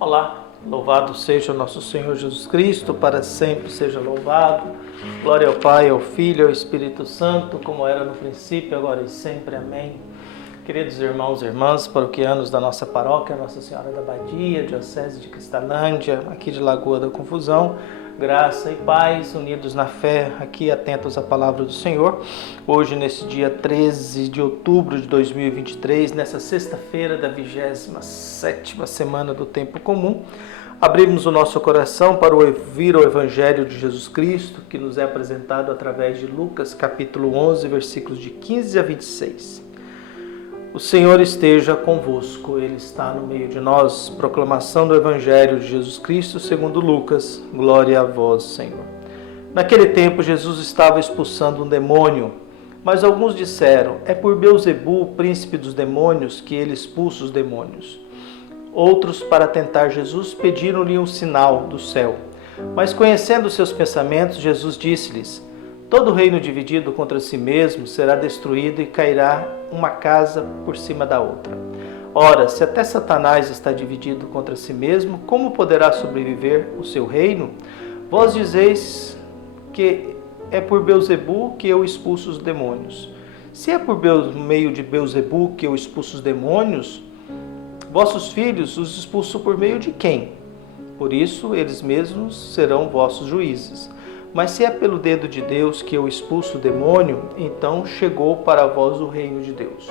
Olá, louvado seja o nosso Senhor Jesus Cristo, para sempre seja louvado. Glória ao Pai, ao Filho e ao Espírito Santo, como era no princípio, agora e sempre. Amém. Queridos irmãos e irmãs, paroquianos da nossa paróquia, Nossa Senhora da Badia, Diocese de Cristalândia, aqui de Lagoa da Confusão, graça e paz, unidos na fé, aqui atentos à palavra do Senhor. Hoje, nesse dia 13 de outubro de 2023, nessa sexta-feira da 27ª semana do Tempo Comum, abrimos o nosso coração para ouvir o Evangelho de Jesus Cristo, que nos é apresentado através de Lucas, capítulo 11, versículos de 15 a 26. O Senhor esteja convosco, Ele está no meio de nós. Proclamação do Evangelho de Jesus Cristo segundo Lucas. Glória a vós, Senhor. Naquele tempo, Jesus estava expulsando um demônio, mas alguns disseram, é por Beelzebul, príncipe dos demônios, que ele expulsa os demônios. Outros, para tentar Jesus, pediram-lhe um sinal do céu. Mas conhecendo seus pensamentos, Jesus disse-lhes, todo reino dividido contra si mesmo será destruído e cairá uma casa por cima da outra. Ora, se até Satanás está dividido contra si mesmo, como poderá sobreviver o seu reino? Vós dizeis que é por Beelzebul que eu expulso os demônios. Se é por meio de Beelzebul que eu expulso os demônios, vossos filhos os expulsam por meio de quem? Por isso, eles mesmos serão vossos juízes. Mas se é pelo dedo de Deus que eu expulso o demônio, então chegou para vós o reino de Deus.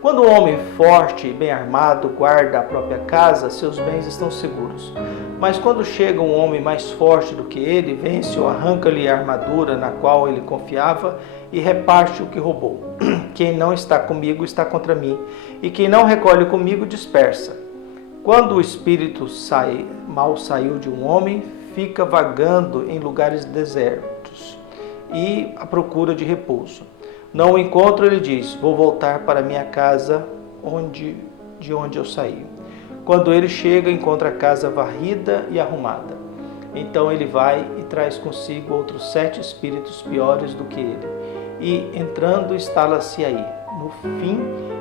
Quando um homem forte e bem armado guarda a própria casa, seus bens estão seguros. Mas quando chega um homem mais forte do que ele, vence-o, arranca-lhe a armadura na qual ele confiava e reparte o que roubou. Quem não está comigo está contra mim, e quem não recolhe comigo dispersa. Quando o espírito mal saiu de um homem, fica vagando em lugares desertos e à procura de repouso. Não o encontra, ele diz, vou voltar para minha casa de onde eu saí. Quando ele chega, encontra a casa varrida e arrumada. Então ele vai e traz consigo outros 7 espíritos piores do que ele. E entrando, instala-se aí. No fim,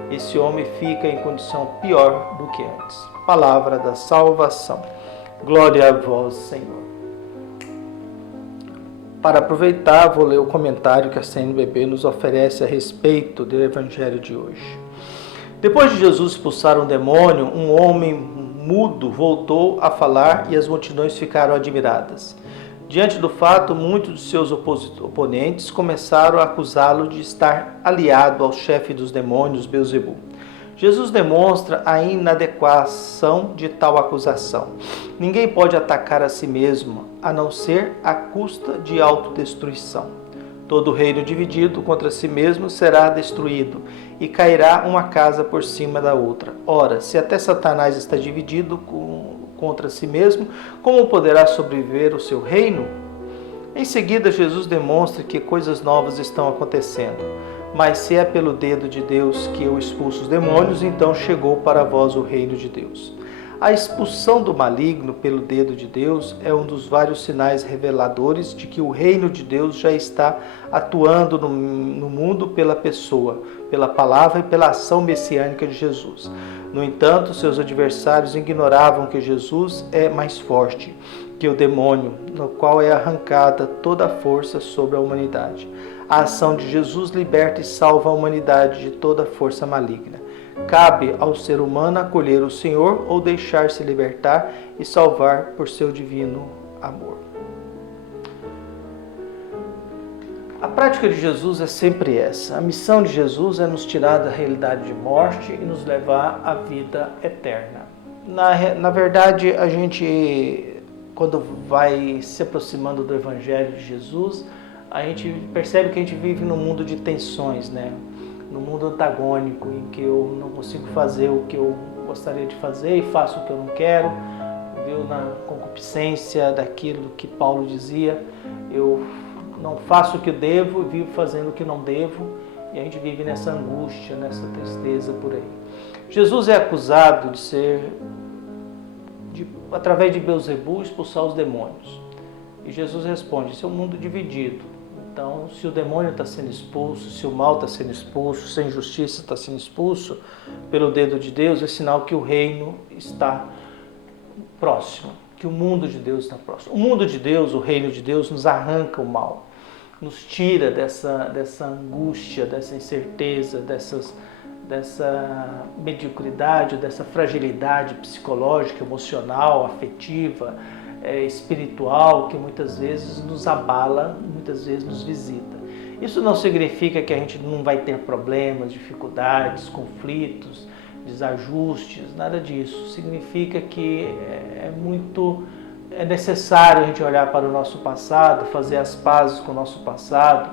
esse homem fica em condição pior do que antes. Palavra da salvação. Glória a vós, Senhor. Para aproveitar, vou ler o comentário que a CNBB nos oferece a respeito do Evangelho de hoje. Depois de Jesus expulsar um demônio, um homem mudo voltou a falar e as multidões ficaram admiradas. Diante do fato, muitos de seus oponentes começaram a acusá-lo de estar aliado ao chefe dos demônios, Beelzebul. Jesus demonstra a inadequação de tal acusação. Ninguém pode atacar a si mesmo, a não ser à custa de autodestruição. Todo reino dividido contra si mesmo será destruído, e cairá uma casa por cima da outra. Ora, se até Satanás está dividido contra si mesmo, como poderá sobreviver o seu reino? Em seguida, Jesus demonstra que coisas novas estão acontecendo. Mas se é pelo dedo de Deus que eu expulso os demônios, então chegou para vós o reino de Deus. A expulsão do maligno pelo dedo de Deus é um dos vários sinais reveladores de que o reino de Deus já está atuando no mundo pela pessoa, pela palavra e pela ação messiânica de Jesus. No entanto, seus adversários ignoravam que Jesus é mais forte que o demônio, no qual é arrancada toda a força sobre a humanidade. A ação de Jesus liberta e salva a humanidade de toda a força maligna. Cabe ao ser humano acolher o Senhor ou deixar-se libertar e salvar por seu divino amor. A prática de Jesus é sempre essa. A missão de Jesus é nos tirar da realidade de morte e nos levar à vida eterna. Na verdade, a gente, quando vai se aproximando do Evangelho de Jesus, a gente percebe que a gente vive num mundo de tensões, né? Num mundo antagônico, em que eu não consigo fazer o que eu gostaria de fazer e faço o que eu não quero, viu? Na concupiscência daquilo que Paulo dizia, eu não faço o que devo e vivo fazendo o que não devo, e a gente vive nessa angústia, nessa tristeza por aí. Jesus é acusado através de Beelzebul, expulsar os demônios. E Jesus responde, esse é um mundo dividido. Então, se o demônio está sendo expulso, se o mal está sendo expulso, se a injustiça está sendo expulso pelo dedo de Deus, é sinal que o reino está próximo, que o mundo de Deus está próximo. O mundo de Deus, o reino de Deus, nos arranca o mal, nos tira dessa angústia, dessa incerteza, dessa mediocridade, dessa fragilidade psicológica, emocional, afetiva, espiritual, que muitas vezes nos abala, muitas vezes nos visita. Isso não significa que a gente não vai ter problemas, dificuldades, conflitos, desajustes, nada disso. Significa que é necessário a gente olhar para o nosso passado, fazer as pazes com o nosso passado,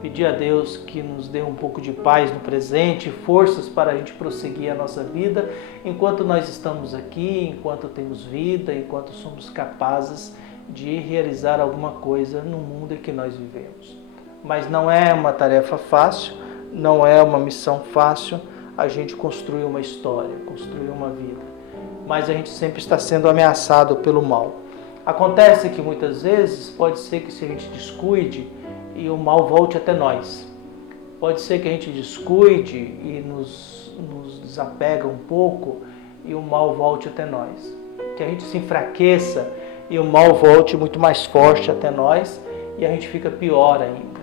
pedir a Deus que nos dê um pouco de paz no presente, forças para a gente prosseguir a nossa vida enquanto nós estamos aqui, enquanto temos vida, enquanto somos capazes de realizar alguma coisa no mundo em que nós vivemos. Mas não é uma tarefa fácil, não é uma missão fácil a gente construir uma história, construir uma vida. Mas a gente sempre está sendo ameaçado pelo mal. Acontece que muitas vezes pode ser que se a gente descuide e o mal volte até nós. Pode ser que a gente descuide e nos desapega um pouco e o mal volte até nós. Que a gente se enfraqueça e o mal volte muito mais forte até nós e a gente fica pior ainda.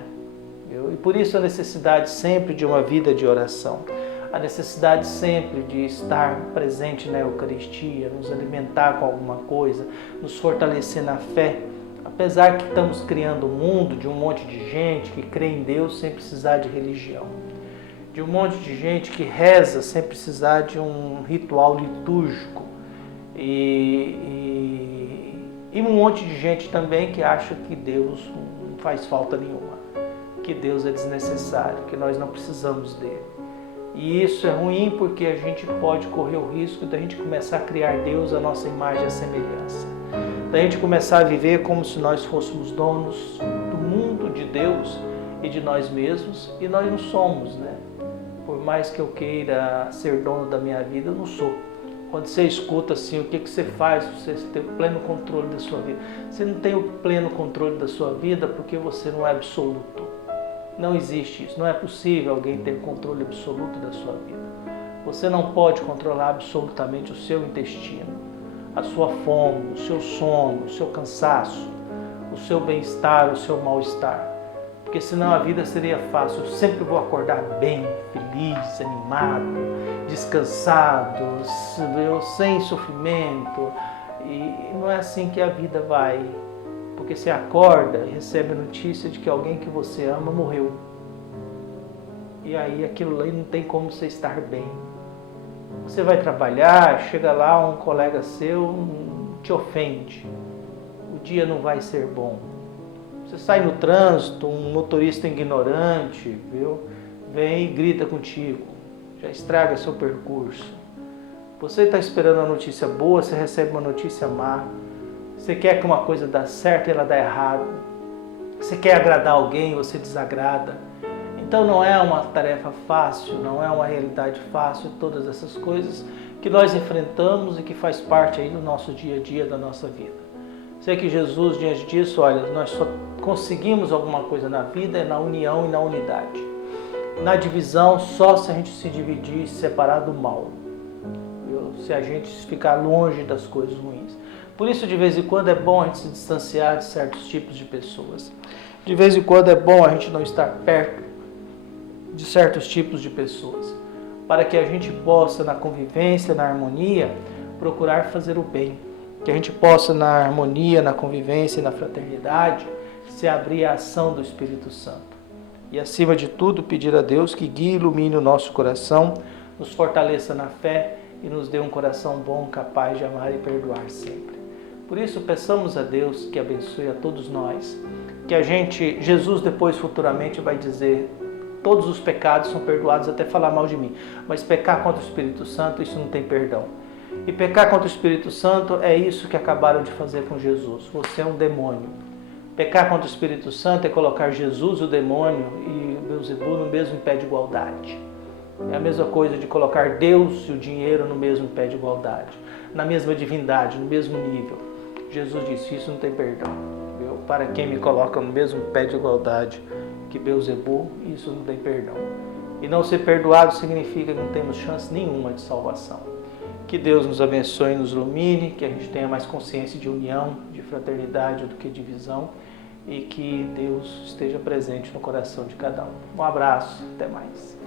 Viu? E por isso a necessidade sempre de uma vida de oração. A necessidade sempre de estar presente na Eucaristia, nos alimentar com alguma coisa, nos fortalecer na fé. Apesar que estamos criando um mundo de um monte de gente que crê em Deus sem precisar de religião. De um monte de gente que reza sem precisar de um ritual litúrgico. E um monte de gente também que acha que Deus não faz falta nenhuma. Que Deus é desnecessário, que nós não precisamos dele. E isso é ruim porque a gente pode correr o risco de a gente começar a criar Deus à nossa imagem e à semelhança. Da gente começar a viver como se nós fôssemos donos do mundo, de Deus e de nós mesmos, e nós não somos, né? Por mais que eu queira ser dono da minha vida, eu não sou. Quando você escuta assim, o que você faz, você tem o pleno controle da sua vida. Você não tem o pleno controle da sua vida porque você não é absoluto. Não existe isso, não é possível alguém ter controle absoluto da sua vida. Você não pode controlar absolutamente o seu intestino, a sua fome, o seu sono, o seu cansaço, o seu bem-estar, o seu mal-estar. Porque senão a vida seria fácil. Eu sempre vou acordar bem, feliz, animado, descansado, sem sofrimento. E não é assim que a vida vai. Porque você acorda e recebe a notícia de que alguém que você ama morreu. E aí aquilo lá não tem como você estar bem. Você vai trabalhar, chega lá, um colega seu te ofende. O dia não vai ser bom. Você sai no trânsito, um motorista ignorante, viu? Vem e grita contigo. Já estraga seu percurso. Você está esperando a notícia boa, você recebe uma notícia má. Você quer que uma coisa dê certo e ela dá errado. Você quer agradar alguém, você desagrada. Então não é uma tarefa fácil, não é uma realidade fácil, todas essas coisas que nós enfrentamos e que faz parte aí do nosso dia a dia, da nossa vida. Sei que Jesus, diante disso, olha, nós só conseguimos alguma coisa na vida é na união e na unidade. Na divisão, só se a gente se dividir e se separar do mal. Viu? Se a gente ficar longe das coisas ruins. Por isso, de vez em quando, é bom a gente se distanciar de certos tipos de pessoas. De vez em quando é bom a gente não estar perto de certos tipos de pessoas. Para que a gente possa, na convivência, na harmonia, procurar fazer o bem. Que a gente possa, na harmonia, na convivência e na fraternidade, se abrir à ação do Espírito Santo. E, acima de tudo, pedir a Deus que guie e ilumine o nosso coração, nos fortaleça na fé e nos dê um coração bom, capaz de amar e perdoar sempre. Por isso, peçamos a Deus que abençoe a todos nós, que Jesus depois futuramente vai dizer, todos os pecados são perdoados até falar mal de mim, mas pecar contra o Espírito Santo, isso não tem perdão. E pecar contra o Espírito Santo é isso que acabaram de fazer com Jesus, você é um demônio. Pecar contra o Espírito Santo é colocar Jesus, o demônio, e Beelzebul no mesmo pé de igualdade. É a mesma coisa de colocar Deus e o dinheiro no mesmo pé de igualdade, na mesma divindade, no mesmo nível. Jesus disse, isso não tem perdão. Viu? Para quem me coloca no mesmo pé de igualdade que Beelzebul, isso não tem perdão. E não ser perdoado significa que não temos chance nenhuma de salvação. Que Deus nos abençoe e nos ilumine, que a gente tenha mais consciência de união, de fraternidade do que divisão e que Deus esteja presente no coração de cada um. Um abraço, até mais.